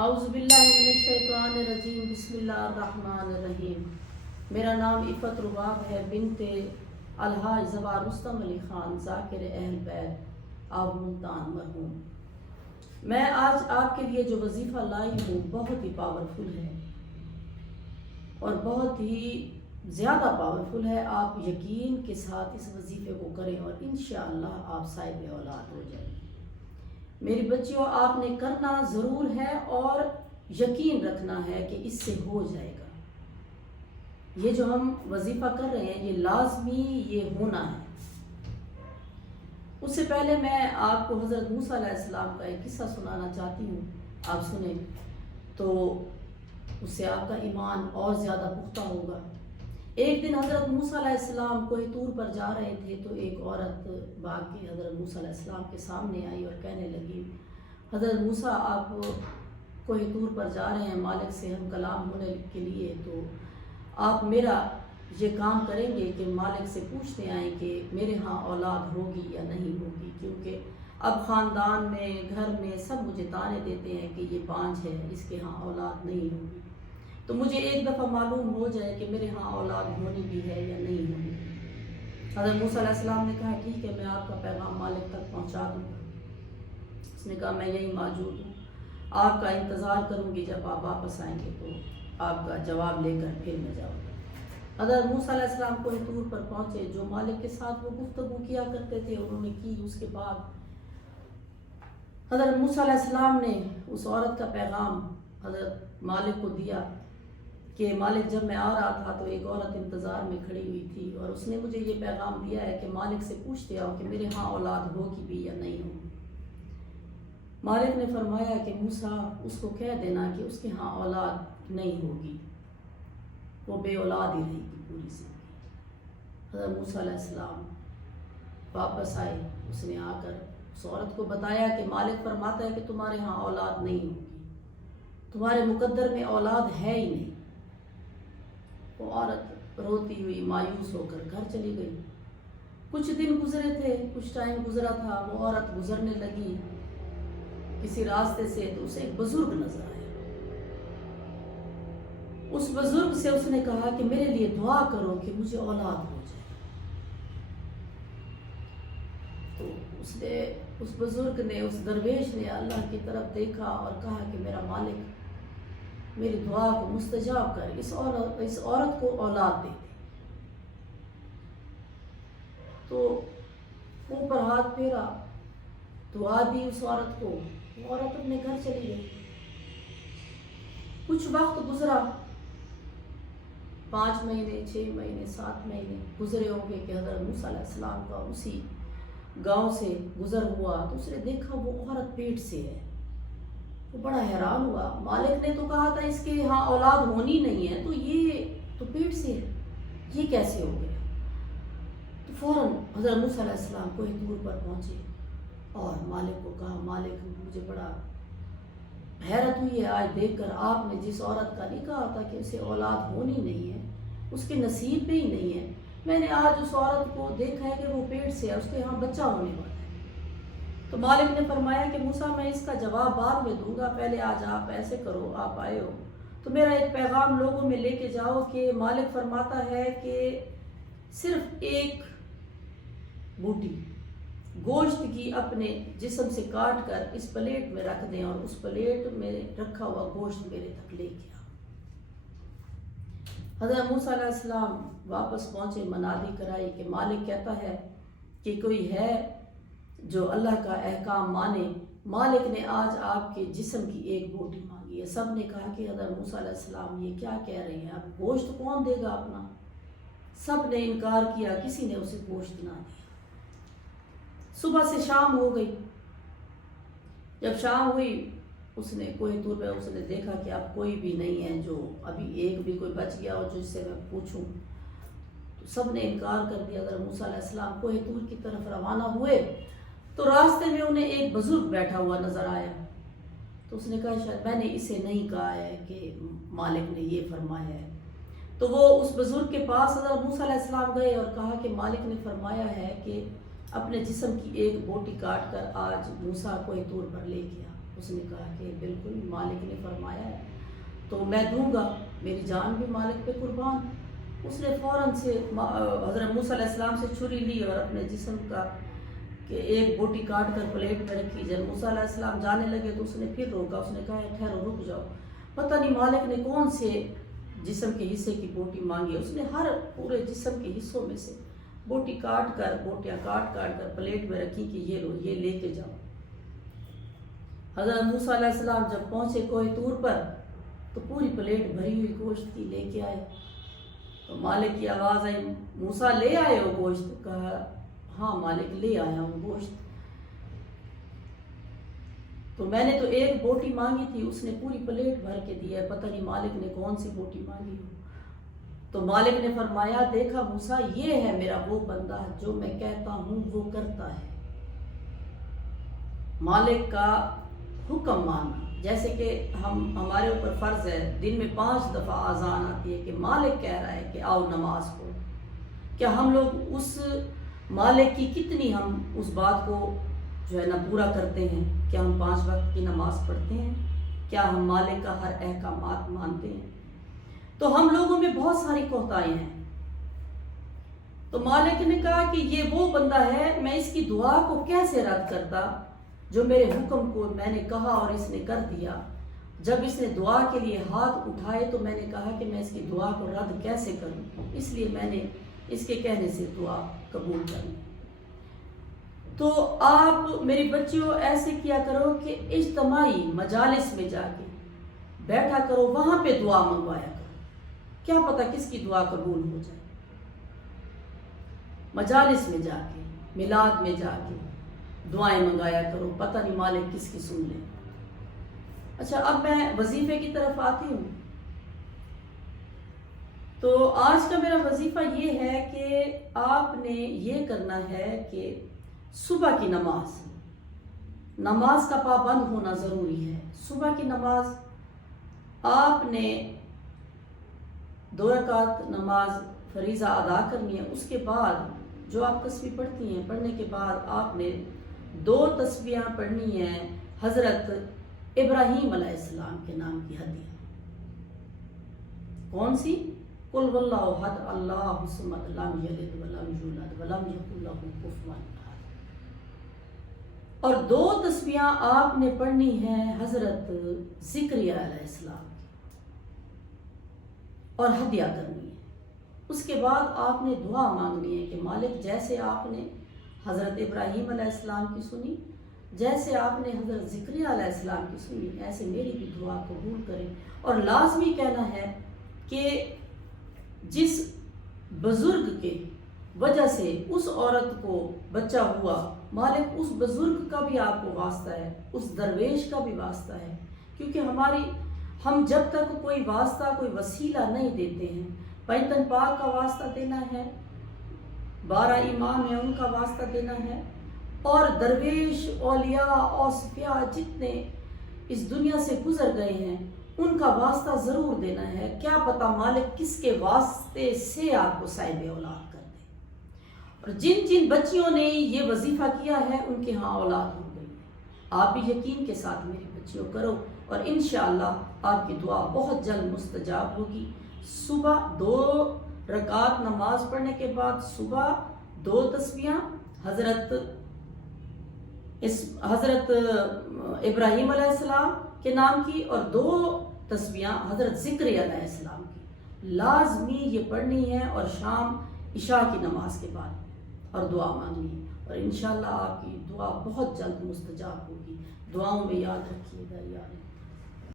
اعوذ باللہ من الشیطان الرجیم، بسم اللہ الرحمن الرحیم۔ میرا نام عفت رباب ہے، بنت الحاج زوار رستم علی خان، ذاکر اہل بیت آب ملتان مرحوم۔ میں آج آپ کے لیے جو وظیفہ لائی ہوں بہت ہی پاورفل ہے اور بہت ہی زیادہ پاورفل ہے۔ آپ یقین کے ساتھ اس وظیفے کو کریں اور انشاءاللہ آپ صاحب اولاد ہو جائیں۔ میری بچیوں، آپ نے کرنا ضرور ہے اور یقین رکھنا ہے کہ اس سے ہو جائے گا۔ یہ جو ہم وظیفہ کر رہے ہیں یہ لازمی یہ ہونا ہے۔ اس سے پہلے میں آپ کو حضرت موسیٰ علیہ السلام کا ایک قصہ سنانا چاہتی ہوں، آپ سنیں تو اس سے آپ کا ایمان اور زیادہ پختہ ہوگا۔ ایک دن حضرت موسیٰ علیہ السلام کوہ طور پر جا رہے تھے تو ایک عورت بھاگ کے حضرت موسیٰ علیہ السلام کے سامنے آئی اور کہنے لگی، حضرت موسیٰ آپ کوہ طور پر جا رہے ہیں مالک سے ہم کلام ہونے کے لیے، تو آپ میرا یہ کام کریں گے کہ مالک سے پوچھتے آئیں کہ میرے ہاں اولاد ہوگی یا نہیں ہوگی، کیونکہ اب خاندان میں گھر میں سب مجھے طعنے دیتے ہیں کہ یہ بانجھ ہے، اس کے ہاں اولاد نہیں ہوگی، تو مجھے ایک دفعہ معلوم ہو جائے کہ میرے ہاں اولاد ہونی بھی ہے یا نہیں ہونی۔ حضرت موسیٰ علیہ السلام نے کہا ٹھیک ہے، میں آپ کا پیغام مالک تک پہنچا دوں گا۔ اس نے کہا میں یہی موجود ہوں، آپ کا انتظار کروں گی، جب آپ واپس آئیں گے تو آپ کا جواب لے کر پھر میں جاؤں گا۔ حضرت موسیٰ علیہ السلام کوہ طور پر پہنچے، جو مالک کے ساتھ وہ گفتگو کیا کرتے تھے انہوں نے کی۔ اس کے بعد حضرت موسیٰ علیہ السلام نے اس عورت کا پیغام حضرت مالک کو دیا کہ مالک جب میں آ رہا تھا تو ایک عورت انتظار میں کھڑی ہوئی تھی اور اس نے مجھے یہ پیغام دیا ہے کہ مالک سے پوچھتے آؤ کہ میرے ہاں اولاد ہوگی بھی یا نہیں ہوگی۔ مالک نے فرمایا کہ موسیٰ اس کو کہہ دینا کہ اس کے ہاں اولاد نہیں ہوگی، وہ بے اولاد ہی رہے گی پوری زندگی۔ حضرت موسیٰ علیہ السلام واپس آئے، اس نے آ کر اس عورت کو بتایا کہ مالک فرماتا ہے کہ تمہارے ہاں اولاد نہیں ہوگی، تمہارے مقدر میں اولاد ہے ہی نہیں۔ وہ عورت روتی ہوئی مایوس ہو کر گھر چلی گئی۔ کچھ دن گزرے تھے، کچھ ٹائم گزرا تھا، وہ عورت گزرنے لگی کسی راستے سے تو اسے ایک بزرگ نظر آیا۔ اس بزرگ سے اس نے کہا کہ میرے لیے دعا کرو کہ مجھے اولاد ہو جائے۔ تو اس بزرگ نے، اس درویش نے اللہ کی طرف دیکھا اور کہا کہ میرا مالک میری دعا کو مستجاب کر، اس عورت کو اولاد دے دے۔ تو اوپر ہاتھ پھیرا، دعا دی اس عورت کو، وہ عورت اپنے گھر چلی گئی۔ کچھ وقت گزرا، 5 مہینے 6 مہینے 7 مہینے گزرے ہوں گے کہ حضرت موسیٰ علیہ السلام کا اسی گاؤں سے گزر ہوا تو اس نے دیکھا وہ عورت پیٹ سے ہے۔ وہ بڑا حیران ہوا، مالک نے تو کہا تھا اس کے ہاں اولاد ہونی نہیں ہے، تو یہ تو پیٹ سے ہے، یہ کیسے ہو گیا؟ تو فوراً حضرت موسیٰ علیہ السلام کوہ طور پر پہنچے اور مالک کو کہا، مالک مجھے بڑا حیرت ہوئی ہے آج دیکھ کر، آپ نے جس عورت کا نہیں کہا تھا کہ اسے اولاد ہونی نہیں ہے، اس کے نصیب پہ ہی نہیں ہے، میں نے آج اس عورت کو دیکھا ہے کہ وہ پیٹ سے ہے، اس کے ہاں بچہ ہونے والا ہے۔ تو مالک نے فرمایا کہ موسیٰ میں اس کا جواب بعد میں دوں گا، پہلے آج آپ ایسے کرو، آپ آئے ہو تو میرا ایک پیغام لوگوں میں لے کے جاؤ کہ مالک فرماتا ہے کہ صرف ایک بوٹی گوشت کی اپنے جسم سے کاٹ کر اس پلیٹ میں رکھ دیں اور اس پلیٹ میں رکھا ہوا گوشت میرے تک لے کے آؤ۔ حضرت موسیٰ علیہ السلام واپس پہنچے، منادی کرائی کہ مالک کہتا ہے کہ کوئی ہے جو اللہ کا احکام مانے۔ مالک نے آج آپ کے جسم کی ایک بوٹی مانگی ہے۔ سب نے کہا کہ حضرت موسیٰ علیہ السلام یہ کیا کہہ رہے ہیں، اب گوشت کون دے گا اپنا؟ سب نے انکار کیا، کسی نے اسے گوشت نہ دیا۔ صبح سے شام ہو گئی، جب شام ہوئی اس نے کوہ طور پہ اس نے دیکھا کہ اب کوئی بھی نہیں ہے جو ابھی ایک بھی کوئی بچ گیا ہو جس سے میں پوچھوں، تو سب نے انکار کر دیا۔ حضرت موسیٰ علیہ السلام کوہ طور کی طرف روانہ ہوئے تو راستے میں انہیں ایک بزرگ بیٹھا ہوا نظر آیا، تو اس نے کہا شاید میں نے اسے نہیں کہا ہے کہ مالک نے یہ فرمایا ہے۔ تو وہ اس بزرگ کے پاس حضرت موسیٰ علیہ السلام گئے اور کہا کہ مالک نے فرمایا ہے کہ اپنے جسم کی ایک بوٹی کاٹ کر آج موسیٰ کوہ طور پر لے گیا۔ اس نے کہا کہ بالکل مالک نے فرمایا ہے تو میں دوں گا، میری جان بھی مالک پہ قربان۔ اس نے فوراً سے حضرت موسیٰ علیہ السلام سے چھری لی اور اپنے جسم کا کہ ایک بوٹی کاٹ کر پلیٹ میں رکھی۔ جب موسیٰ علیہ السلام جانے لگے تو اس نے پھر روکا، اس نے کہا ٹھہرو، رک جاؤ، پتہ نہیں مالک نے کون سے جسم کے حصے کی بوٹی مانگی۔ اس نے ہر پورے جسم کے حصوں میں سے بوٹیاں کاٹ کر پلیٹ میں رکھی کہ یہ لو، یہ لے کے جاؤ۔ حضرت موسیٰ علیہ السلام جب پہنچے کوہ طور پر تو پوری پلیٹ بھری ہوئی گوشت کی لے کے آئے۔ تو مالک کی آواز آئی، موسیٰ لے آئے ہو گوشت؟ کہا ہاں مالک لے آیا ہوں گوشت۔ تو میں نے تو ایک بوٹی مانگی تھی، اس نے پوری پلیٹ بھر کے دی ہے، پتہ نہیں مالک نے کون سی بوٹی مانگی ہو۔ تو مالک نے فرمایا دیکھا موسیٰ، یہ ہے میرا وہ بندہ جو میں کہتا ہوں وہ کرتا ہے۔ مالک کا حکم ماننا، جیسے کہ ہمارے اوپر فرض ہے دن میں 5 دفعہ اذان آتی ہے کہ مالک کہہ رہا ہے کہ آؤ نماز پڑھو، کیا ہم لوگ اس مالک کی کتنی ہم اس بات کو جو ہے نا پورا کرتے ہیں؟ کیا ہم 5 وقت کی نماز پڑھتے ہیں؟ کیا ہم مالک کا ہر احکامات مانتے ہیں؟ تو ہم لوگوں میں بہت ساری کوتاہیاں ہیں۔ تو مالک نے کہا کہ یہ وہ بندہ ہے، میں اس کی دعا کو کیسے رد کرتا جو میرے حکم کو میں نے کہا اور اس نے کر دیا۔ جب اس نے دعا کے لیے ہاتھ اٹھائے تو میں نے کہا کہ میں اس کی دعا کو رد کیسے کروں، اس لیے میں نے اس کے کہنے سے دعا قبول کر لی۔ تو آپ میری بچیوں ایسے کیا کرو کہ اجتماعی مجالس میں جا کے بیٹھا کرو، وہاں پہ دعا منگوایا کرو، کیا پتہ کس کی دعا قبول ہو جائے۔ مجالس میں جا کے، میلاد میں جا کے دعائیں منگایا کرو، پتہ نہیں مالک کس کی سن لے۔ اچھا، اب میں وظیفے کی طرف آتی ہوں۔ تو آج کا میرا وظیفہ یہ ہے کہ آپ نے یہ کرنا ہے کہ صبح کی نماز کا پابند ہونا ضروری ہے۔ صبح کی نماز آپ نے 2 رکعت نماز فریضہ ادا کرنی ہے۔ اس کے بعد جو آپ تسبیح پڑھتی ہیں، پڑھنے کے بعد آپ نے 2 تسبیحاں پڑھنی ہیں حضرت ابراہیم علیہ السلام کے نام کی ہدیہ۔ کون سی؟ قل واللہ احد اللہ الصمد لم یلد ولم یولد ولم یکن لہ کفوا احد۔ اور 2 تسبیحاں آپ نے پڑھنی ہیں حضرت زکریا علیہ السلام کی اور ہدیہ کرنی ہے۔ اس کے بعد آپ نے دعا مانگنی ہے کہ مالک جیسے آپ نے حضرت ابراہیم علیہ السلام کی سنی، جیسے آپ نے حضرت زکریا علیہ السلام کی سنی، ایسے میری بھی دعا قبول کریں۔ اور لازمی کہنا ہے کہ جس بزرگ کے وجہ سے اس عورت کو بچہ ہوا، مالک اس بزرگ کا بھی آپ کو واسطہ ہے، اس درویش کا بھی واسطہ ہے، کیونکہ ہم جب تک کوئی واسطہ، کوئی وسیلہ نہیں دیتے ہیں، پیغمبر پاک کا واسطہ دینا ہے، 12 امام ہیں ان کا واسطہ دینا ہے، اور درویش، اولیاء، اوصفیاء جتنے اس دنیا سے گزر گئے ہیں ان کا واسطہ ضرور دینا ہے۔ کیا پتہ مالک کس کے واسطے سے آپ کو صاحب اولاد کر دے۔ اور جن بچیوں نے یہ وظیفہ کیا ہے ان کے ہاں اولاد ہو گئی ہے۔ آپ بھی یقین کے ساتھ میری بچیوں کرو اور انشاءاللہ آپ کی دعا بہت جلد مستجاب ہوگی۔ صبح 2 رکعت نماز پڑھنے کے بعد صبح 2 تسبیحاں حضرت ابراہیم علیہ السلام کے نام کی اور 2 تسبیحاں حضرت زکریا علیہ السلام کی لازمی یہ پڑھنی ہے، اور شام عشاء کی نماز کے بعد اور دعا مانگنی ہے، اور انشاءاللہ آپ کی دعا بہت جلد مستجاب ہوگی۔ دعاؤں میں یاد رکھیے گا۔